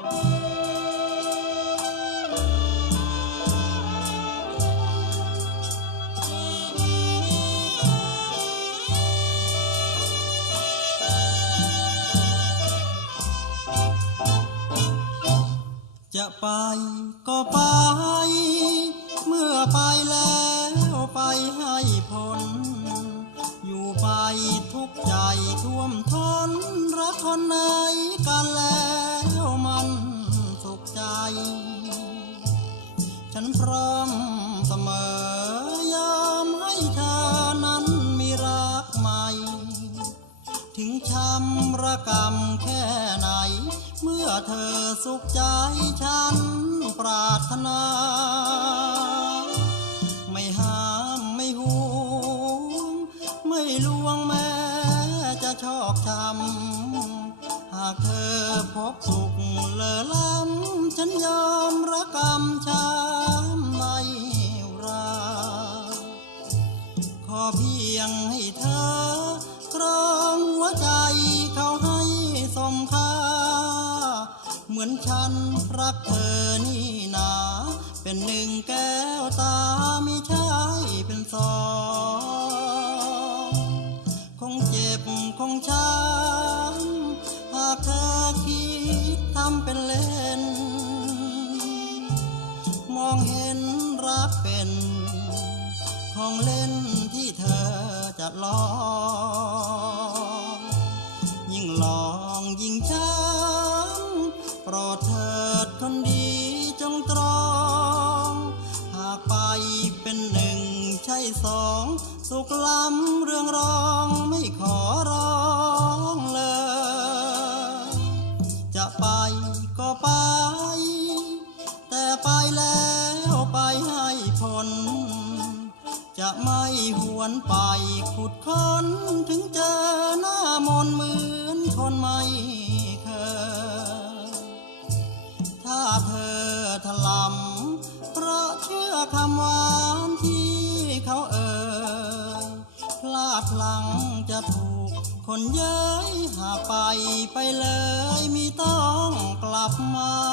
จะไปก็ไป เมื่อไปแล้วไปให้พ้นอยู่ไปทุกใจท่วมท้นรักคนไหนกันแล้ว ฉันพร้อมเสมอยอมให้เธอนั้นมีรักใหม่ ถึงช้ำระกรรมแค่ไหน เมื่อเธอสุขใจฉันปรารถนา ไม่ห้ามไม่ห่วงไม่ลวงแม้จะชอกช้ำหากเธอพบสุขเลอล้ำฉันยอม เพียงให้เธอกรองหัวใจเขาให้สมค่า เหมือนฉันรักเธอนี่นา เป็นหนึ่งแก้วตาไม่ใช่เป็นสอง คงเจ็บคงช้ำหากเธอคิดทำเป็นเล่น มองเห็นรักเป็นของเล่น ลอง ยิ่งลองยิ่งช้ำโปรดเถิดคนดีจงตรอง หากไปเป็นหนึ่งใช่สองสุขล้ำเรื่องรอง จะไม่หวนไปขุดค้นถึงเจอหน้ามนเหมือนคนไม่เคย ถ้าเธอถลำเพราะเชื่อคำหวานที่เขาเอ่ยพลาดพลังจะถูกคนเย้ยหากไปไปเลยมีต้องกลับมา